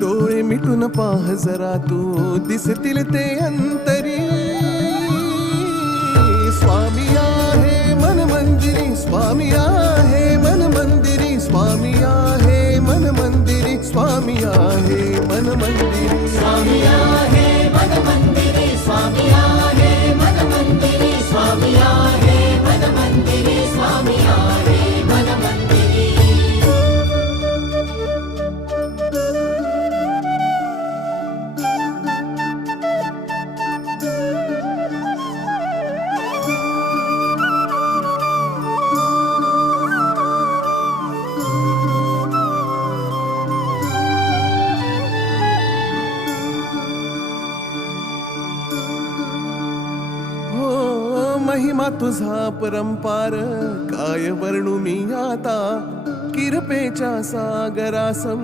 डोळे मिटून पाह जरा तू दिसतील ते अंतरी. स्वामी आहे मन मंदिरी, स्वामी आहे मन मंदिरी, स्वामी आहे मन मंदिरी, स्वामी आहे मन मंदिरी. स्वामी आहे मन मंदिरी, स्वामी आहे मन मंदिरी, स्वामी आहे मन मंदिरी, स्वामी आहे मन मंदिरी. महिमा तुझा परंपार काय वर्णू मी आता. किरपेच्या सागरासम